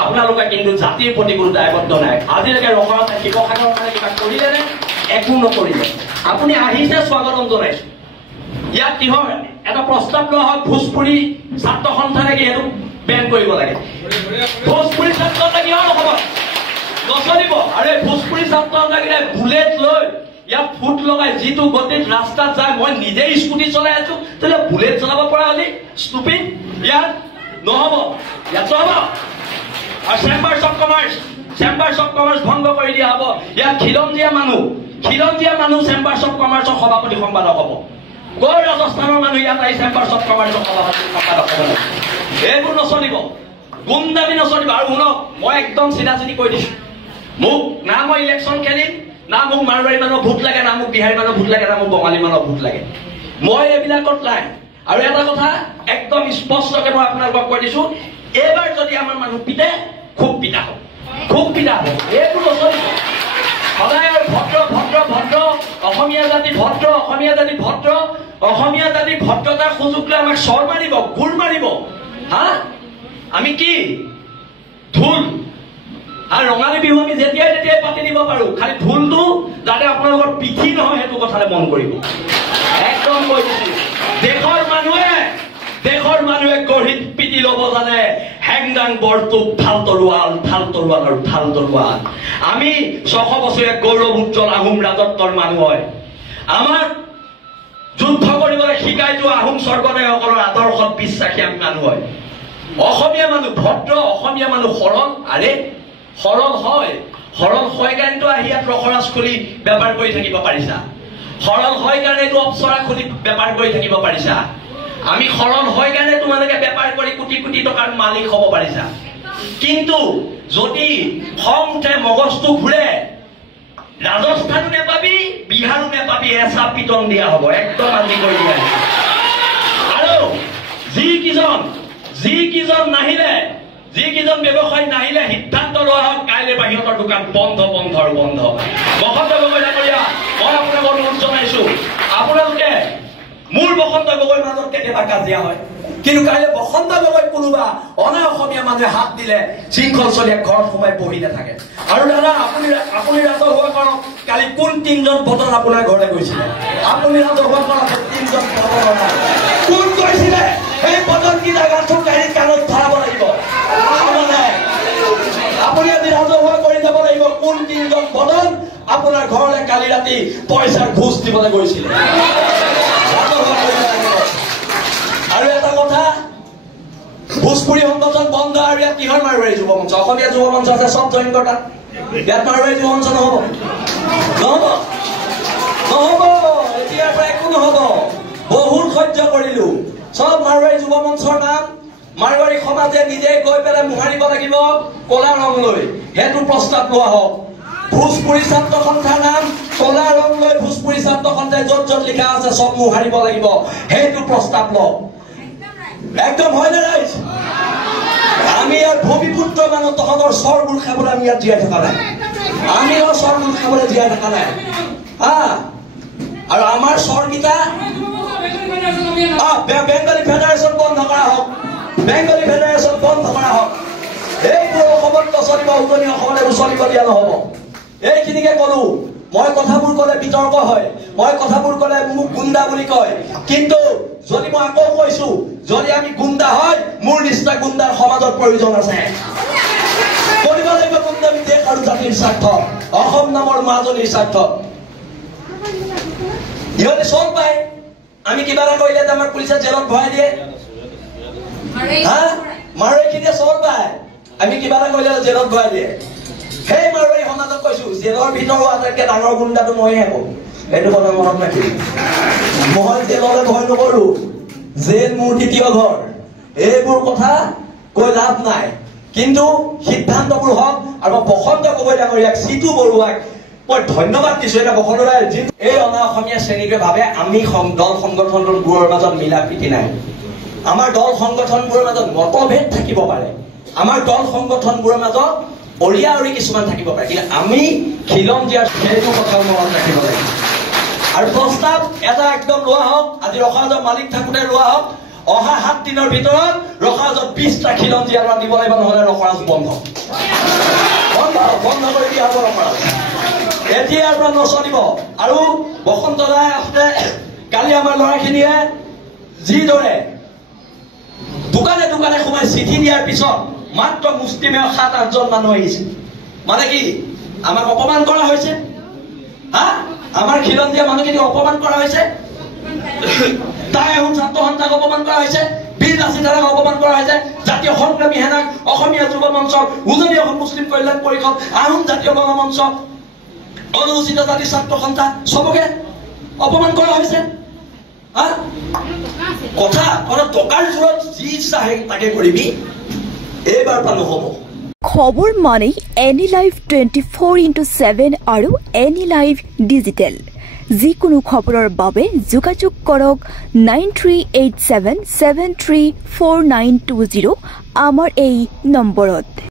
আপোনালোকে কিন্তু জাতিৰ প্ৰতি কোনো দায়বদ্ধ নাই। আজিলৈকে ৰঙাতে শিৱসাগৰৰ কাৰণে কিবা কৰিলে নে? একো নকৰিলে। আপুনি আহিছে, স্বাগতম জনাইছো। ইয়াত কিহৰ এটা প্ৰস্তাৱ লোৱা হয়, ভোজপুৰী ছাত্ৰ সন্থানে কি সেইটো বেন কৰিব লাগে। ভোজপুৰী ছাত্ৰ কিহৰ নহ'ব, নচলিব। আৰু এই ভোজপুৰী ছাত্ৰ লাগিলে বুলেট লৈ ইয়াত ফুট লগাই যিটো গতিত ৰাস্তাত যায়, মই নিজে স্কুটি চলাই আছো, তেতিয়াহ'লে বুলেট চলাব পৰা হ'লে ষ্টুপিড ইয়াত নহ'ব, ইয়াত নহ'ব। আৰু চেম্বাৰ্ছ অফ কমাৰ্চ ভংগ কৰি দিয়া হ'ব। ইয়াত খিলঞ্জীয়া মানুহ চেম্বাৰ্ছ অফ কমাৰ্চৰ সভাপতি সম্পাদক হ'ব। কৰ ৰাজস্থানৰ মানুহ ইয়াত আহি চেম্বাৰ্ছ অফ কমাৰ্চৰ সভাপতি সম্পাদক হ'ব। এইবোৰ নচলিব, গুণ্ডামি নচলিব। আৰু শুনক, মই একদম চিধা কৈ দিছো, মোক না মই ইলেকশ্যন খেলিম, না মোক মাৰোৱাৰী মানুহৰ ভোট লাগে, না মোক বিহাৰী মানুহৰ ভোট লাগে, না মোক বঙালী মানুহৰ ভোট লাগে। মই এইবিলাকত নাই। আৰু এটা কথা একদম স্পষ্টকে মই আপোনালোকক কৈ দিছো, এইবাৰ যদি আমাৰ মানুহ পিতে, খুব পিতা হ'ব। এইবোৰ নচলিব। সদায় ভদ্ৰ অসমীয়া জাতি ভদ্ৰতাৰ সুযোগ লৈ আমাক চৰ মাৰিব, গোৰ মাৰিব। হা, আমি কি ঢোল আৰু ৰঙালী বিহু আমি যেতিয়াই তেতিয়াই পাতি দিব পাৰো, খালি ঢোলটো যাতে আপোনালোকৰ পিঠি নহয় সেইটো কথালে মন কৰিব। একদম কৈ দিছো, দেশৰ মানুহে গঢ়িত পিটি ল'ব জানে হেংদাং বৰটোপ ঠাল তৰোৱাল। আমি 600 বছৰীয়া গৌৰৱ উজ্জ্বল আহোম ৰাজত্বৰ মানুহ হয়। আমাক যুদ্ধ কৰিবলৈ শিকাই যোৱা আহোম স্বৰ্গদেউসকলৰ আদৰ্শত বিশ্বাসী আমি মানুহ হয়। অসমীয়া মানুহ ভদ্ৰ, অসমীয়া মানুহ সৰল হয় কাৰণেতো আহি ইয়াত ৰসৰাজ খুলি বেপাৰ কৰি থাকিব পাৰিছা। সৰল হয় কাৰণেতো অপচৰা খুলি বেপাৰ কৰি থাকিব পাৰিছা। আমি সৰল হয় কাৰণে তোমালোকে বেপাৰ কৰি কোটি টকাৰ মালিক হ'ব পাৰিছা। কিন্তু যদি খং উঠে, মগজটো ঘূৰে, ৰাজস্থানো নেপাবি, বিহাৰো নেপাবি, এচা পিটন দিয়া হ'ব। একদম আজি কৰি দিয়া। আৰু যিকেইজন নাহিলে, যিকেইজন ব্যৱসায়ী নাহিলে সিদ্ধান্ত লোৱা হওক, কাইলৈ বাহিৰৰ দোকান বন্ধ। বসন্ত গগৈ ডাঙৰীয়া, মই আপোনাক অনুৰোধ জনাইছো, আপোনালোকে মোৰ বসন্ত গগৈৰ মাজত কেতিয়াবা কাজিয়া হয়, কিন্তু কাইলৈ বসন্ত গগৈক কোনোবা অনা অসমীয়া মানুহে হাত দিলে শৃংখল চলিয়া ঘৰত সোমাই বহি নাথাকে। আৰু দাদা, আপুনি ৰাজহুৱা কৰক, কালি কোন 3জন বটল আপোনাৰ ঘৰলৈ গৈছিলে? আপুনি ৰাজহুৱা কৰক, 3জন বটল কোন গৈছিলে? সেই বটল কি গাঁঠো গাড়ীত কাণত ধৰাব লাগিব। আপুনি আজি ৰাজহুৱা কৰি যাব লাগিব, কোন 3জন বটল আপোনাৰ ঘৰলৈ কালি ৰাতি পইচাৰ ঘোষ দিবলৈ গৈছিলে। আৰু এটা কথা, ভোজপুৰী সংগঠন বন্ধ। আৰু ইয়াত কিহৰ মাৰোৱাৰী যুৱ মঞ্চ? অসমীয়া যুৱ মঞ্চ আছে, চব জইন কৰা। ইয়াত মাৰোৱাৰী যুৱ মঞ্চ নহ'ব। এতিয়াৰ পৰা একো নহ'ব। বহুত সহ্য কৰিলো। চব মাৰোৱাৰী যুৱ মঞ্চৰ নাম মাৰোৱাৰী সমাজে নিজে গৈ পেলাই মোহাৰিব লাগিব কলা ৰং লৈ। সেইটো প্ৰস্তাৱ লোৱা হওক। ভোজপুৰী ছাত্ৰ সন্থাৰ নাম কলা ৰং লৈ ভোজপুৰী ছাত্ৰ সন্থাই য'ত লিখা আছে চব মোহাৰিব লাগিব। সেইটো প্ৰস্তাৱ লওক। একদম হয় নে ৰাইজ? আমি ইয়াৰ ভূমিপুত্ৰ মানুহ, তহঁতৰ চৰবোৰ খাবলৈ আমি ইয়াত জীয়াই থকা নাই। আমিও চৰবোৰ খাবলৈ জীয়াই থকা নাই। আৰু আমাৰ চৰকেইটা বেংগলী ফেডাৰেশ্যন বন্ধ কৰা হওক। এইবোৰ অসমত নচলিব, উজনি অসমলৈ উচলিব দিয়া নহ'ব। এইখিনিকে কলো। মই কথাবোৰ ক'লে বিতৰ্ক হয়, মই কথাবোৰ ক'লে মোক গুণ্ডা বুলি কয়। কিন্তু যদি মই আকৌ কৈছো, যদি আমি গুণ্ডা হয়, মোৰ নিচিনা গুণ্ডাৰ সমাজত প্ৰয়োজন আছে। কৰিব লাগিব গুণ্ডামি দেশ আৰু জাতিৰ স্বাৰ্থ, অসম নামৰ মাজনীৰ স্বাৰ্থ। ইহঁতে চল পায়। আমি কিবা এটা কৰিলে আমাক পুলিচে জেলত ভৰাই দিয়ে। মাৰোৱাৰীখিনিয়ে চল পায়। আমি কিবা এটা কৰিলে জেলত ভৰাই দিয়ে। সেই মাৰোৱাৰী সমাজক কৈছো, জেলৰ ভিতৰৰ আটাইতকৈ ডাঙৰ গুণ্ডাটো মইহে কৰো। সেইটো কথা মনত ৰাখিবি। মই জেললৈ ভয় নকৰো, জেল মোৰ দ্বিতীয় ঘৰ। এইবোৰ কথা কৈ লাভ নাই। কিন্তু সিদ্ধান্তবোৰ হওক। আৰু বসন্ত গগৈ ডাঙৰীয়াক, চিতু বৰুৱাক মই ধন্যবাদ দিছো। এটা বসন্ত ৰায় এই অনা অসমীয়া শ্ৰেণীটোৱে ভাবে আমি দল সংগঠনবোৰৰ মাজত মিলা প্ৰীতি নাই। আমাৰ দল সংগঠনবোৰৰ মাজত মতভেদ থাকিব পাৰে, আমাৰ দল সংগঠনবোৰৰ মাজত অৰিয়া অৰি কিছুমান থাকিব পাৰে, কিন্তু আমি খিলঞ্জীয়াৰ সেইটো কথা মনত ৰাখিব লাগিব। আৰু প্ৰস্তাৱ এটা একদম লোৱা হওক। আজি ৰসাজৰ মালিক থাকোঁতে লোৱা হওক, অহা 7 দিনৰ ভিতৰত ৰখাজত 20টা খিলঞ্জীয়া আৰু দিব লাগিব, নহলে ৰখৰাজ বন্ধ কৰি দিয়া হ'ব। ৰখৰাজ এতিয়াৰ পৰা নচলিব। আৰু বসন্ত দাই আহোঁতে কালি আমাৰ ল'ৰাখিনিয়ে যিদৰে দোকানে দোকানে সোমাই চিঠি দিয়াৰ পিছত মাত্ৰ মুষ্টিমেয় 7-8জন মানুহ আহিছে। মানে কি আমাক অপমান কৰা হৈছে? হা, আমাৰ খিলঞ্জীয়া মানুহখিনিক অপমান কৰা হৈছে। তাই আহোম ছাত্ৰ সন্থাক অপমান কৰা হৈছে, বীৰ লাচিত দাদাক অপমান কৰা হৈছে, জাতীয় সংগ্ৰামী সেনাক, অসমীয়া যুৱ মঞ্চৰ, উজনি অসম মুছলিম কল্যাণ পৰিষদ, আহোম জাতীয় গণমঞ্চ, অনুসূচিত জাতি ছাত্ৰ সন্থা চবকে অপমান কৰা হৈছে। কথা টকাৰ জোৰত যি ইচ্ছা তাকে কৰিবি, এইবাৰ পৰা নহ'ব। খবৰ মানেই এনি লাইভ 24/7 আৰু এনি লাইভ ডিজিটেল। যিকোনো খবৰৰ বাবে যোগাযোগ কৰক 9387734920 আমাৰ এই নম্বৰত।